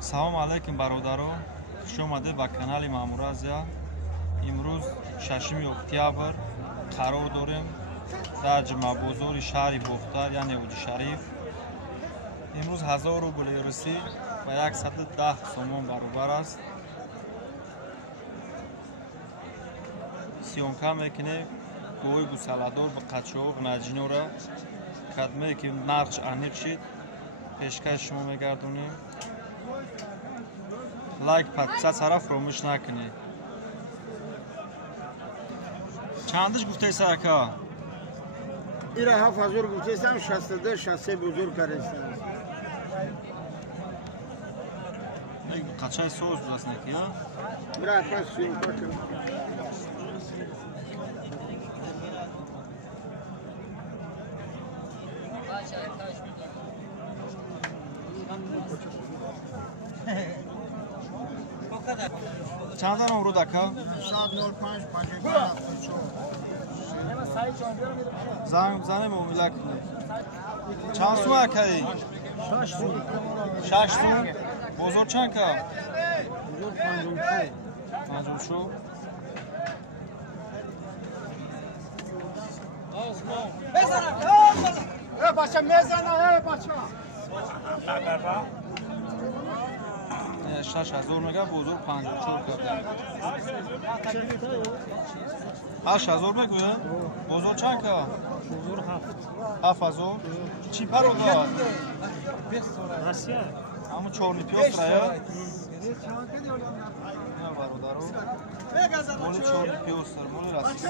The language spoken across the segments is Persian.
салом алайкум бародаро, хуш омадед ба канали Маъмур Азия. имрӯз 6 октябр қарор дорем дар ҷумъабозори шаҳри Бохтар, яъне Оҷи Шариф. имрӯз 1000 рубли русӣ ба 110 сомон баробар аст. сиёмка мекунем гӯҳои гусаладор ба қачоғ наҷинора кадмае ки нархш аниқ шид пешкаш шумо мегардонем. лайк подписатсияро фаромӯш накунед. чандиш гуфтеса ака? ира 7000 гуфтесам, 62 бузург карестам. Қачай соус аст неки, а? Бра, пас сиёмка кун. چند دانه ورود اکا؟ 105 زنم مومیلک چند سو اکایی؟ 6 سو بزرگ چند که؟ بزرگ 50 شو بچه میزنه بچه 6000 میگه بزرگ 54 کرد 8000 میگویه؟ بزرگ چند که؟ بزرگ 7000 چی پرو داد؟ همون چورنی پیاس رایه؟ نه برادرو مولی چورنی پیاس دار مولی رسی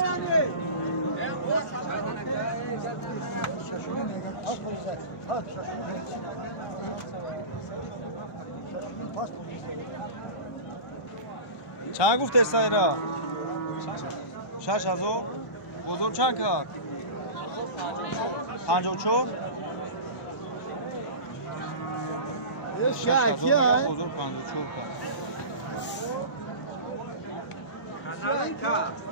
چند گفته سایرا؟ 6000 بزرگ چند کرد؟ 54 یه شاکی های بزرگ 54 کرد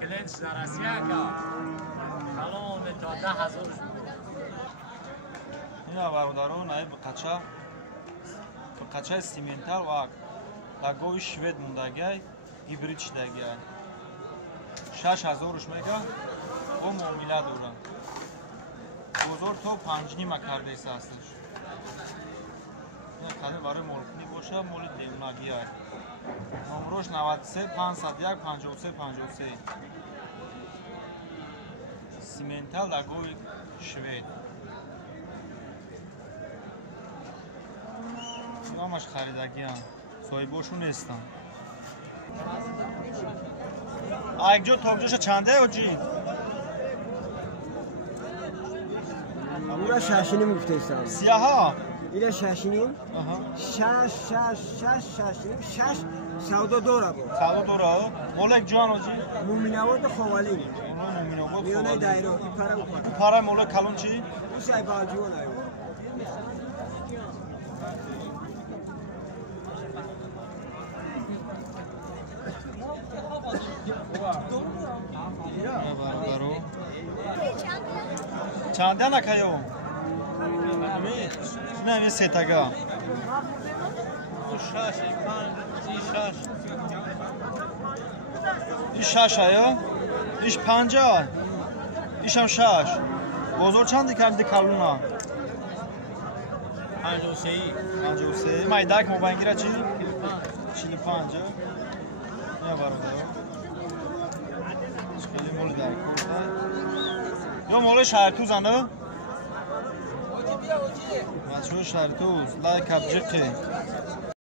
کلنج در اسیا کا سلام تا 10000 اینا برادرو نایب قچا سیمنتال و лагои швед мондагиай гибрид шидагиай 6000 мега бо муомила дора бозор то 5.5 кардеса ҳасташ. каде барои молкунӣ боша моли девнагиай номрош 93 501 53 53 симентал лагои швед ҳамаш харидагиам соҳибошун нестам. айкҷо тобҷоша чанде оҷи? Bura şaşinim gufteysam. Siyaha? İle şaşinim. Şaş. Şaş savdo dora bu. Savdo dora. Molek juan oji? Muminavod khovalin. Muminavod. Miyone dairo. İpara upara. İpara molek kalon çi? Usay baljuan ayo. چنده نکیو؟ نه می سیتگا. ایش 6 آیا؟ ایش 50. ایشم 6. بزرگ چندی کردی کلونا؟ 53. مایدک موبایل چی؟ 45. نه برادر. خیلی مول در یا مال شهرتوز نه؟ بچه‌ها شهرتوز لایک ابجقه